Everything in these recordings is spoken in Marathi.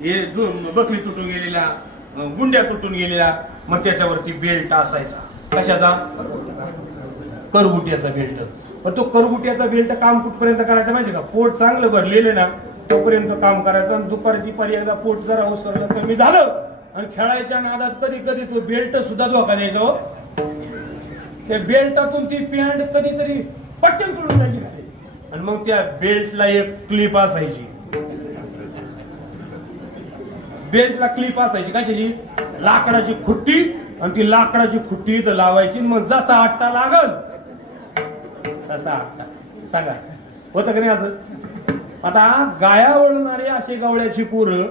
हे बकली तुटून गेलेल्या गुंड्या तुटून गेलेल्या मग त्याच्यावरती बेल्ट असायचा. कशाचा? करगुट्याचा बेल्ट पण तो करगुट्याचा बेल्ट काम कुठपर्यंत करायचा माहिती का? पोट चांगलं भरलेलं ना तोपर्यंत काम करायचं आणि दुपारी दुपारी एकदा पोट जरा ओसरलं कमी झालं आणि खेळायच्या नादात कधी कधी तो बेल्ट सुद्धा धोका द्यायचो. त्या बेल्टातून ती पॅन्ट कधीतरी पटकन करून जायची आणि मग त्या बेल्टला एक क्लिप असायची. बेल्टला क्लिप असायची कशाची? लाकडाची खुट्टी आणि ती लाकडाची खुट्टी इथं लावायची. मग जसा आट्टा लागल तसा आट्टा. सांगा. होतं का नाही असं? आता गाया वळणारे असे गवळ्याची पोरं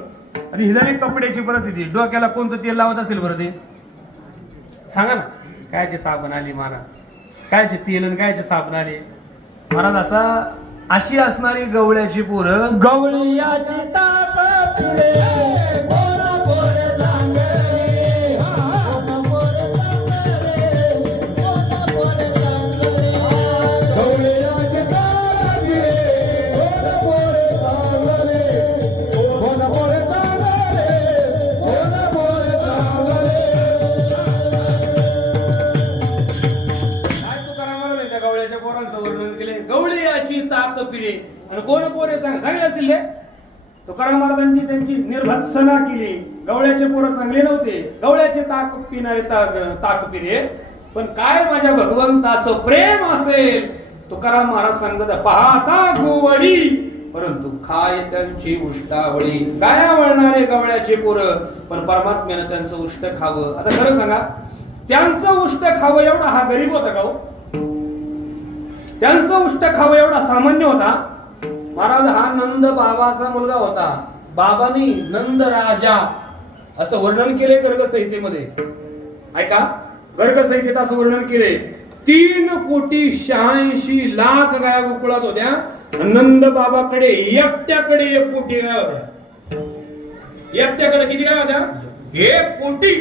आणि हिजारी झाली कपड्याची परिस्थिती. डोक्याला कोणतं तेल लावत असेल बरं ते? सांगा ना. कायचे साबण आली माना कायचे तेल आणि कायचे साबण आले? महाराज असा अशी असणारी गवळ्याची पोरं गवळीयाची चांगले असतील तुकाराम महाराजांची त्यांची निर्भत्सना केली. गवळ्याचे पोरं चांगले नव्हते. गवळ्याचे ताक पिणारे ताक ताक पिरे. पण काय माझ्या भगवंताचं प्रेम असेल? तुकाराम महाराज सांगत पाहता गोवडी परंतु खाय त्यांची उष्टावळी? काय वळणारे गवळ्याचे पोरं? पण परमात्म्यानं त्यांचं उष्ट खावं. आता खरं सांगा त्यांचं उष्ट खावं एवढा हा गरीब होता का हो? त्यांचं उष्ट खावं एवढा सामान्य होता? महाराज हा नंद बाबाचा मुलगा होता. बाबानी नंद राजा असं वर्णन केले गर्ग संहितेमध्ये ऐका गर्ग संहितेत असं वर्णन केले तीन कोटी शहाऐंशी लाख गाया गोकुळात होत्या. नंद बाबाकडे एकट्याकडे एक कोटी गाय होत्या. एकट्याकडे किती गाय होत्या? एक कोटी.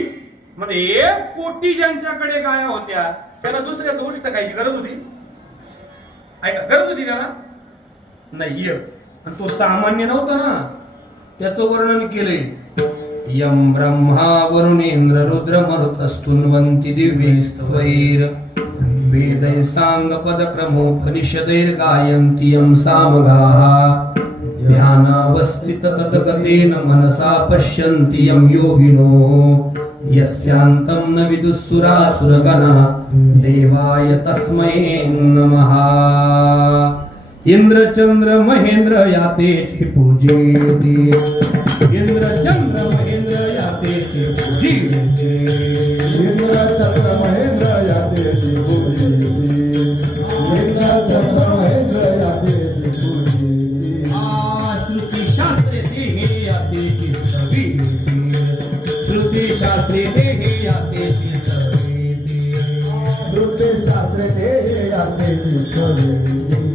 म्हणजे एक कोटी ज्यांच्याकडे गाया होत्या त्याला दुसऱ्याचं उष्ट खायची गरज होती? ऐका गरज होती त्याला नाही आणि तो सामान्य नव्हता ना. त्याचं वर्णन केलंय. यम ब्रह्मा वरुणेंद्र रुद्र मरुतस्तुन्वन्ति दिव्यैस्तवैर वेदै सांग पदक्रमोपनिषदैर गायन्ति यम सामगाः. ध्यानावस्थित तदगतेन मनसा पश्यन्ति यम योगिनो. यस्यान्तं न विदुःसुरासुरगणा. देवाय तस्मै नमः. इंद्रचंद्र महेंद्र यातेची पूजिती इंद्रचंद्र महेंद्र यातेची पूजिती इंद्र चंद्र महेंद्र यातेची पूजिती इंद्र चंद्र महेंद्र यातेची पूजिती श्रुती शास्त्रे देहे यातेची सविती श्रुती शास्त्रे देहे यातेची सविती श्रुते शास्त्रे ते यातेची सवेती श्रुते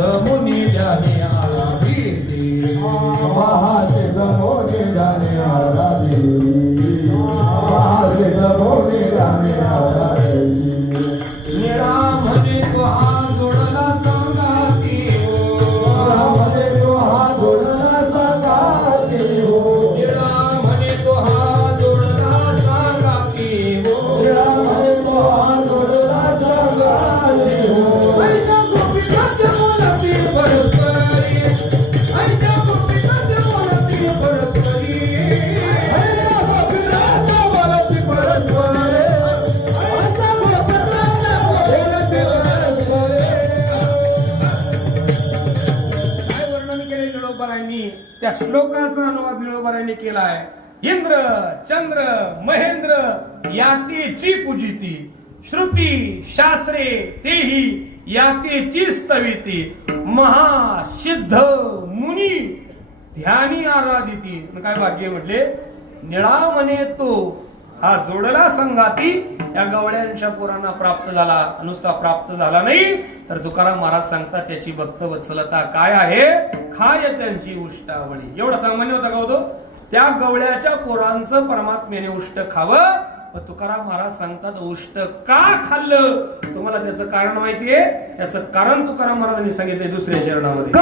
သမုနိယမေအာဘိတိအာ त्या श्लोकाचा अनुवाद निळोबारायांनी केलाय. इंद्र चंद्र महेंद्र यातेची पूजिती. श्रुती शास्त्रे तेही यातेची स्तविती. महासिद्ध मुनी ध्यानी आराधिती. काय वाक्य म्हटले? निळा म्हणे तो हा जोडला संघाती. या गवळ्यांच्या पोरांना प्राप्त झाला. नुसता प्राप्त झाला नाही तर तुकाराम महाराज सांगतात त्याची भक्त वत्सलता काय आहे? खाय त्यांची उष्टावळी. एवढा सामान्य होता का होतो त्या गवळ्याच्या पोरांचं परमात्म्याने उष्ट खावं. पण तुकाराम महाराज सांगतात उष्ट का खाल्लं? तुम्हाला त्याचं कारण माहितीये. त्याचं कारण तुकाराम महाराजांनी सांगितलंय दुसऱ्या चरणामध्ये.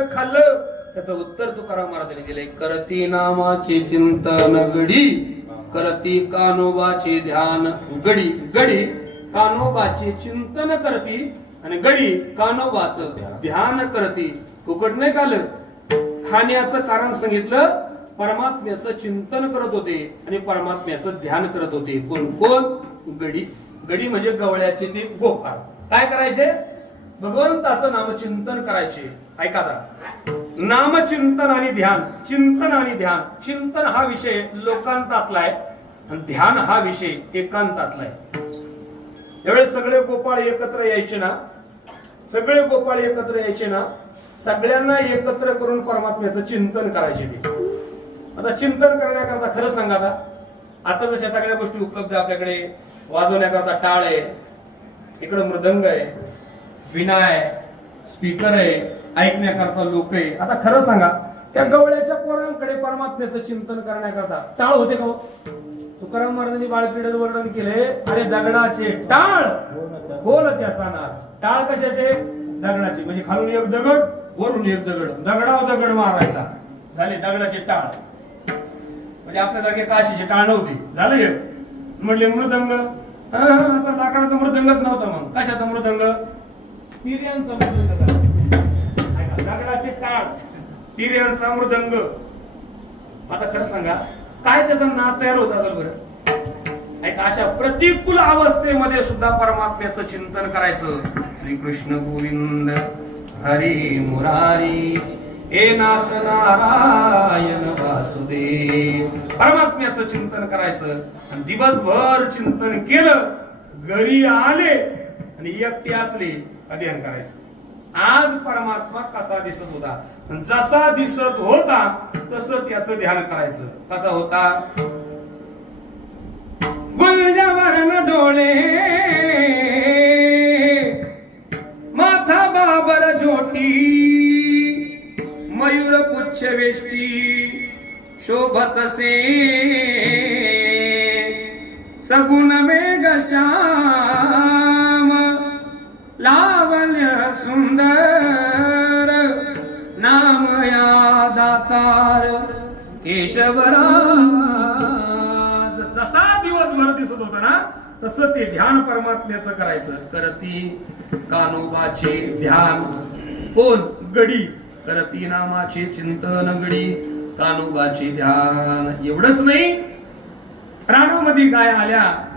त्यांचं खाल्लं. त्याचं उत्तर तुकाराम महाराजांनी दिले करती नामाचे चिंतन गडी. करती कानोबाचे ध्यान गडी गडी कानोबाचे चिंतन करती आणि गडी कानोबाच ध्यान करती. फुकट नाही खाल्लं खाण्याचं कारण सांगितलं परमात्म्याचं चिंतन करत होते आणि परमात्म्याचं ध्यान करत होते. कोण? कोण? गडी. गडी म्हणजे गवळ्याचे ते गोपाळ काय करायचे? भगवंताचं नामचिंतन करायचे. ऐका आता. नामचिंतन आणि ध्यान चिंतन आणि ध्यान. चिंतन हा विषय लोकांतातला आहे आणि ध्यान हा विषय एकांतातला आहे यावेळेस सगळे गोपाळ एकत्र यायचे ना? सगळे गोपाळ एकत्र यायचे ना? सगळ्यांना एकत्र करून परमात्म्याचं चिंतन करायचे ते. आता चिंतन करण्याकरता खरं सांगा आता. आता जशा सगळ्या गोष्टी उपलब्ध आपल्याकडे. वाजवण्याकरता टाळ आहे. इकडं मृदंग आहे. विनाय स्पीकर आहे ऐकण्याकरता लोक आहे. आता खरं सांगा त्या गवळ्याच्या पोरांकडे परमात्म्याचं चिंतन करण्याकरता टाळ होते का हो? तुकाराम महाराजांनी बाळपिढीत वर्णन केले अरे दगडाचे टाळ. हो बोल त्याचा नार टाळ कशाचे? दगडाचे. म्हणजे खालून एक दगड वरून एक दगड. दगडावर दगड मारायचा. झाले दगडाचे टाळ. म्हणजे आपल्या जागे काशीचे टाळ नव्हते. झालं म्हणले मृदंग. असा लाकडाचा मृदंगच नव्हता मग. कशाचा मृदंग? तिर्यांचा मृदंग दगडाचे टाळ तिर्यांचा मृदंग. आता खरं सांगा काय त्याचा नाद तयार होत असेल बरं? ऐका अशा प्रतिकूल अवस्थेमध्ये सुद्धा परमात्म्याचं चिंतन करायचं. श्रीकृष्ण गोविंद हरी मुरारी ए नाथ नारायण वासुदेव. परमात्म्याचं चिंतन करायचं आणि दिवसभर चिंतन केलं घरी आले आणि एकटे असले अध्ययन करायचं. आज परमात्मा कसा दिसत होता? जसा दिसत होता तस त्याचं ध्यान करायचं. कसा होता? गुंजवरण डोळे माथा बाबर झोटी मयूर पुच्छ वेष्टी शोभतसे सगुण मेघ केशवराज. जसा दिवसभर दिसत होता ना तसं ते ध्यान परमात्म्याचं करायचं. करती कानोबाचे ध्यान. कोण? गडी. करती नामाचे चिंतन गडी. कानोबाचे ध्यान. एवढंच नाही. रानामध्ये गाय आल्या.